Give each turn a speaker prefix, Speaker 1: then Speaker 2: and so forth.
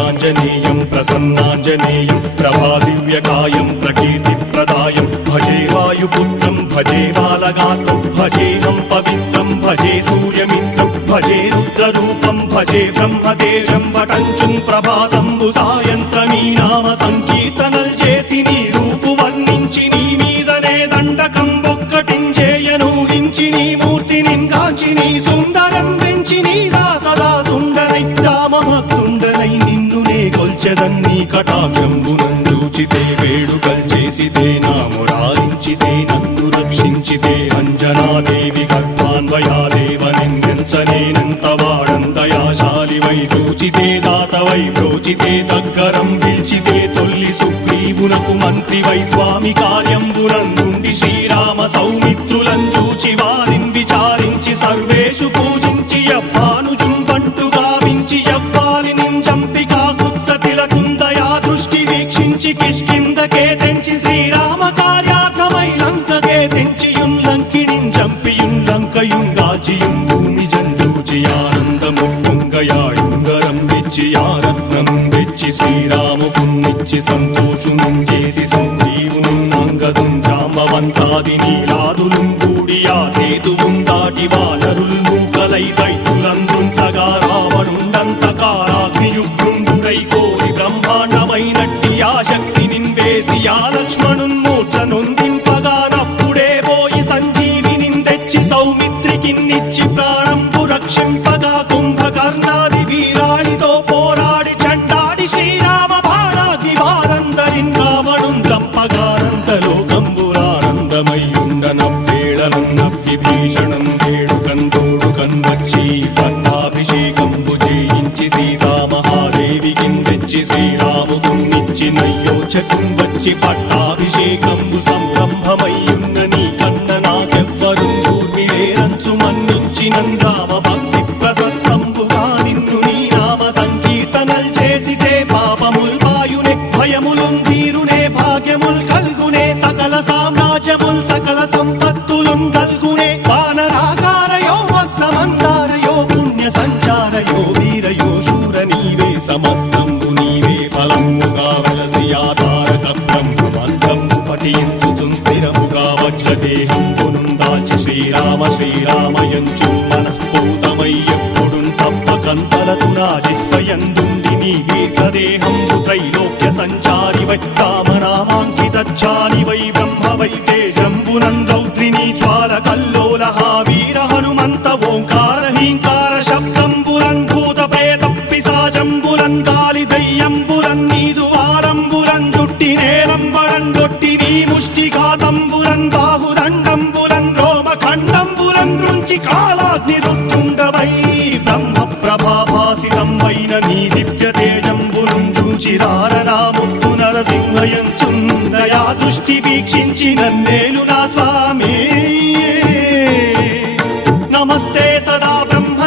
Speaker 1: ఆంజనేయం ప్రసన్నాంజనేయం ప్రభాదివ్యకాయం ప్రకీర్తిప్రదాయం. భజే వాయుపుత్రం భజే బాలగాత్రం భజేహం పవిత్రం భజే సూర్యమిత్రం భజే రుద్రరూపం భజే బ్రహ్మదేవం వటంచుం ప్రభాతంబు సాయంత్రమీ నామ సంకీర్తనల్ చేసి నీ రూపు వర్ణించి నీ మీదనే దండకం ఒక్కటించేయనూహించి నీ మూర్తి నింగాచి నీ సుందరం పెంచి నీ దాసదా సుందరై రామభక్తుండనై నిన్ను నే కొల్చెదన్ని కటాక్షంబునందూచితే వేడుకల్ చేసితే నా మురారించితే నన్ను రక్షించితే అంజనాదేవి గర్భాన్వయాదేవ నిందించనేనంత వాడంతయాశాలివై చూచితే దాతవై ప్రోచితే దగ్గరం పిలిచితే తొల్లి సుగ్రీవునకు మంత్రివై స్వామి కార్యంబునందుండి శ్రీరామ సౌమిత్రులం చూచి వారిని విచారించి సర్వేషు పూజించి యవ్వాను చుంబంటు గావించి యవ్వాలి నింజం వీక్షించి కిష్కిందకే తెంచి శ్రీరామ కార్యార్థమై లంకకే తెంచియుం లంకిణిం చంపియుం లంకయుంగాచియుం భూమి జందూచి ఆనందము పొంగయాయుంగరం తెచ్చి ఆరత్నం తెచ్చి శ్రీరాముకున్నిచ్చి సంతోషునం చేసి సుగ్రీవును అంగదుం జాంబవంతాది నీలాదులు కూడి ఆ సేతువుం దాటి వానరులు కలై దైతులంద్రుం సగా రావణుండంత నిన్వేసి ఆ నొందింపగా నప్పుడే పోయి సంజీవిని తెచ్చి సౌమిత్రికిన్నిచ్చి ప్రాణంపు రక్షింపగా కుంభకర్ణాది వీరాళితో పోరాడి చండాడి శ్రీరామ బాణాది వారందరిన్ రావణుం చంపగానంతలోకంబురానందమయ్యుండన విభీషణం వేడుకంతోడుకన్ వచ్చి పట్టాభిషేకంబు చేయించి సీతామహాదేవికి తెచ్చి శ్రీరాముకున్నిచ్చి నయ్యోచకం వచ్చి పట్టాభిషేకంబు సంరంభమయ్యున్న తప్పకంతరతు నా జిత్వయందుండి నీ దీర్ఘదేహంబు త్రైలోక్య సంచారి వై రామనామాంకితాని వై బ్రహ్మ వై తేజంబునం రౌద్రిని జ్వాల కల్లోల వీర హనుమంత ఓంకార హీంకార శబ్దంబులం భూత ప్రేత పిశాజంబురం గాలి దయ్యంబులం నీదు వారంబులం జుట్టి నేరంబరం గొట్టి నీ ముష్టి ఘాతంబురం బాహుదండం దృష్టి వీక్షించి నన్నేలు నా స్వామి. నమస్తే సదా బ్రహ్మ